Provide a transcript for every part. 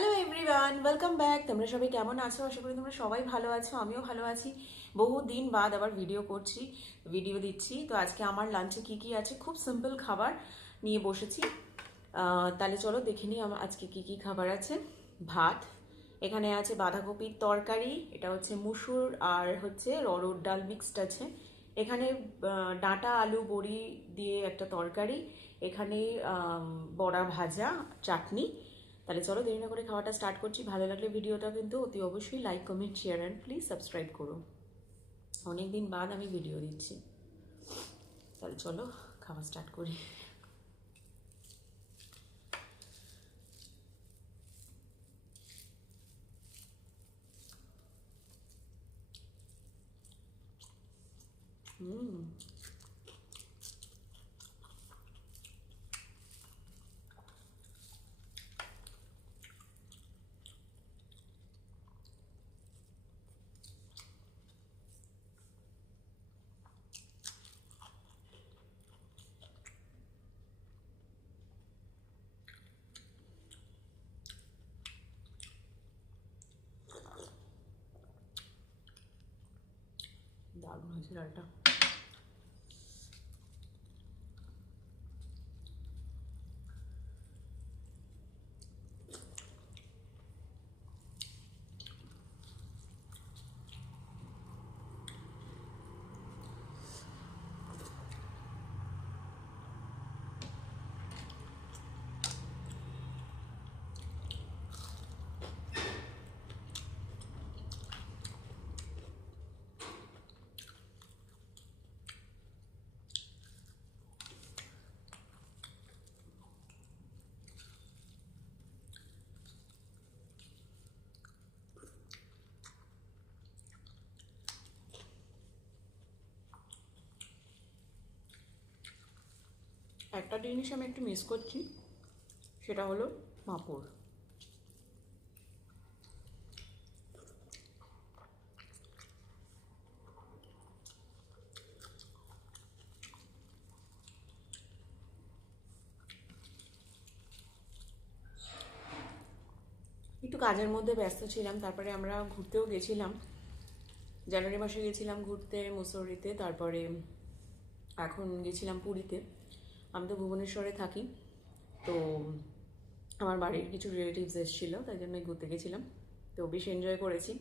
Hello everyone, welcome back. তোমরা সবাই কেমন আছো? আশা করি তোমরা সবাই ভালো আছো, আমিও ভালো আছি। বহু দিন বাদ আবার ভিডিও দিচ্ছি। তো আজকে আমার লাঞ্চে কি কি আছে, খুব সিম্পল খাবার নিয়ে বসেছি। তাহলে চলো দেখে নিই আমার আজকে কি কি খাবার আছে। ভাত, এখানে আছে বাঁধাকপির তরকারি, এটা হচ্ছে মুসুর আর হচ্ছে অরহর ডাল মিক্সড আছে। এখানে ডাঁটা আলু বড়ি দিয়ে একটা তরকারি, এখানে বড়া ভাজা, চাটনি। তাহলে চলো দেরি না করে খাওয়াটা স্টার্ট করছি। ভালো লাগলে ভিডিওটা কিন্তু অতি অবশ্যই like comment share and please subscribe করো। অনেকদিন বাদ আমি ভিডিও দিচ্ছি, তাহলে চলো খাওয়া স্টার্ট করি। হুম, দারুণ হয়েছে ডালটা। একটা জিনিস আমি একটু মিস করছি, সেটা হলো পাঁপড়। একটু কাজের মধ্যে ব্যস্ত ছিলাম, তারপরে আমরা ঘুরতেও গেছিলাম। জানুয়ারি মাসে গেছিলাম ঘুরতে মুসৌরিতে, তারপরে এখন গেছিলাম পুরীতে। আমি তো ভুবনেশ্বরে থাকি, তো আমার বাড়ির কিছু রিলেটিভস এসেছিলো, তাই জন্য ঘুরতে গেছিলাম। তো বেশ এনজয় করেছি,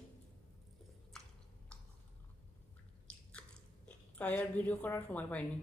তাই আর ভিডিও করার সময় পাইনি।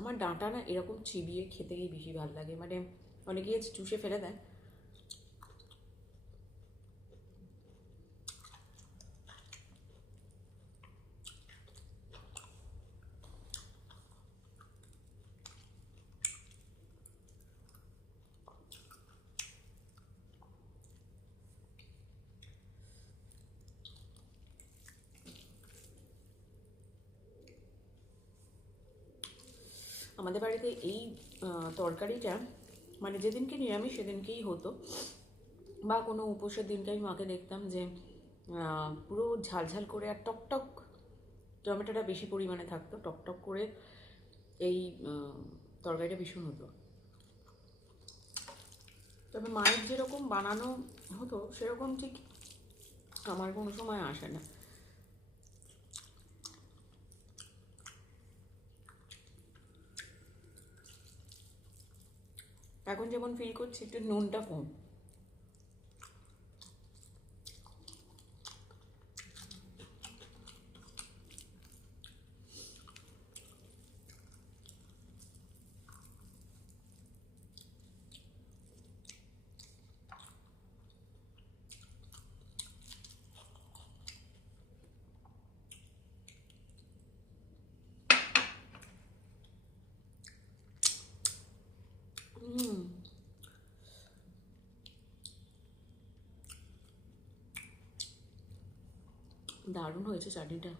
আমার ডাঁটা না এরকম চিবিয়ে খেতে গিয়ে বেশি ভালো লাগে, মানে অনেকে চুষে ফেলে দেয়। আমাদের বাড়িতে এই তরকারিটা মানে যেদিনকে নিরামিষ সেদিনকেই হতো, বা কোনো উপোসের দিনকে আমি মাকে দেখতাম যে পুরো ঝালঝাল করে আর টকটক টমেটোটা বেশি পরিমাণে থাকতো, টকটক করে এই তরকারিটা ভীষণ হতো। তবে মায়ের যেরকম বানানো হতো সেরকম ঠিক আমার কোনো সময় আসে না। এখন যেমন ফিল করছি একটু নুনটা কম। দারুণ হয়েছে চাটনিটা।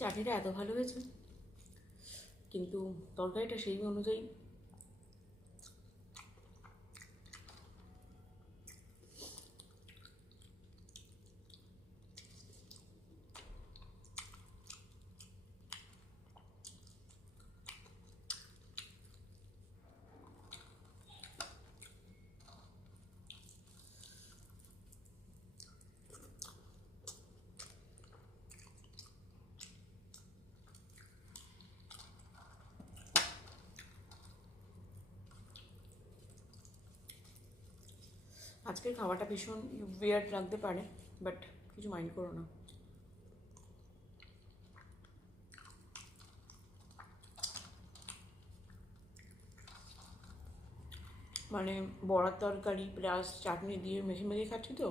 চাটনিটা এত ভালো হয়েছে, কিন্তু তরকারিটা সেই অনুযায়ী আজকের খাবারটা ভীষণ উইয়ার্ড লাগতে পারে, বাট কিছু মাইন্ড করো না। মানে বড়ার তরকারি প্লাস চাটনি দিয়ে মেখে মেখে খাচ্ছি তো।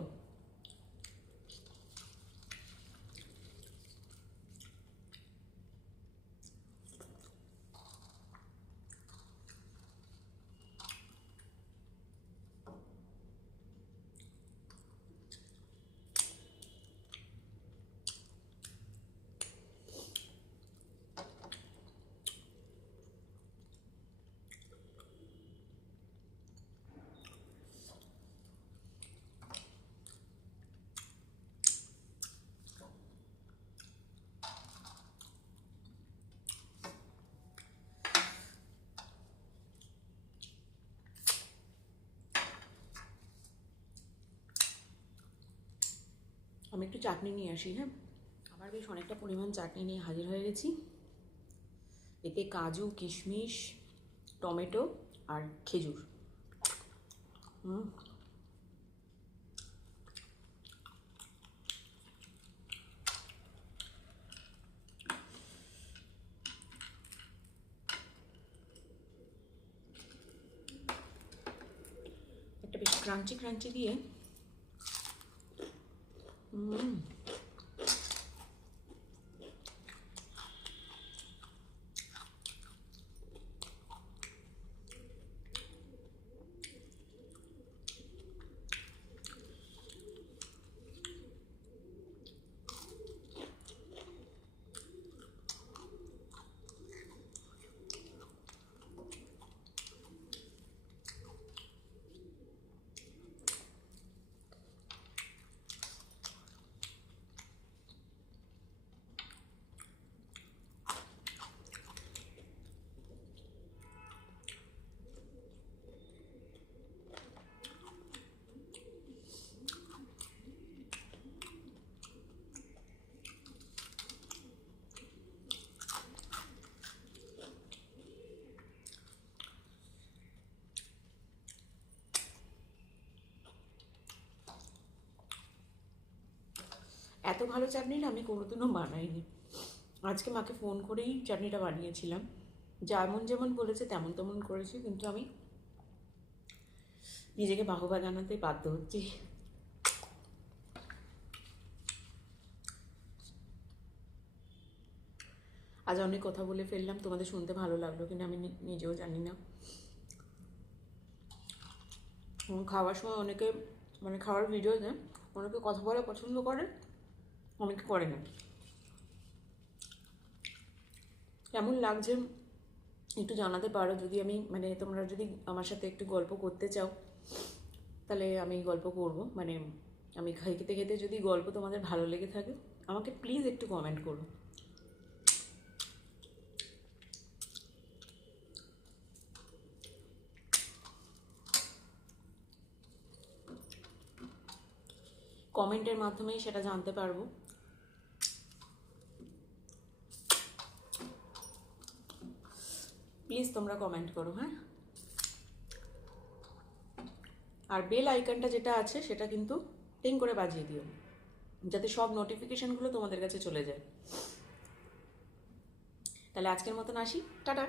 আমি একটু চাটনি নিয়ে আসি। হ্যাঁ, আবার বেশ অনেকটা পরিমাণ চাটনি নিয়ে হাজির হয়ে গেছি। এতে কাজু, কিশমিশ, টমেটো আর খেজুর। একটা বেশ ক্রাঞ্চি ক্রাঞ্চি দিয়ে এত ভালো চাটনি না আমি কোনোদিনও বানাইনি। আজকে মাকে ফোন করেই চাটনিটা বানিয়েছিলাম, যেমন যেমন বলেছে তেমন তেমন করেছি, কিন্তু আমি নিজেকে বাহবা জানাতে বাধ্য হচ্ছি। আজ অনেক কথা বলে ফেললাম, তোমাদের শুনতে ভালো লাগলো কিনা আমি নিজেও জানি না। খাওয়ার সময় অনেকে মানে খাওয়ার ভিডিওতে অনেকে কথা বলা পছন্দ করে, অনেকে করে না। কেমন লাগছে একটু জানাতে পারো, যদি আমি মানে তোমরা যদি আমার সাথে একটু গল্প করতে চাও তাহলে আমি গল্প করব। মানে আমি খেতে খেতে যদি গল্প তোমাদের ভালো লেগে থাকে আমাকে প্লিজ একটু কমেন্ট করো। কমেন্টের মাধ্যমেই সেটা জানতে পারবো। প্লিজ তোমরা কমেন্ট করো, হ্যাঁ। আর বেল আইকনটা যেটা আছে সেটা কিন্তু টিং করে বাজিয়ে দিও, যাতে সব নোটিফিকেশনগুলো তোমাদের কাছে চলে যায়। তাহলে আজকের মতন আসি, টাটা।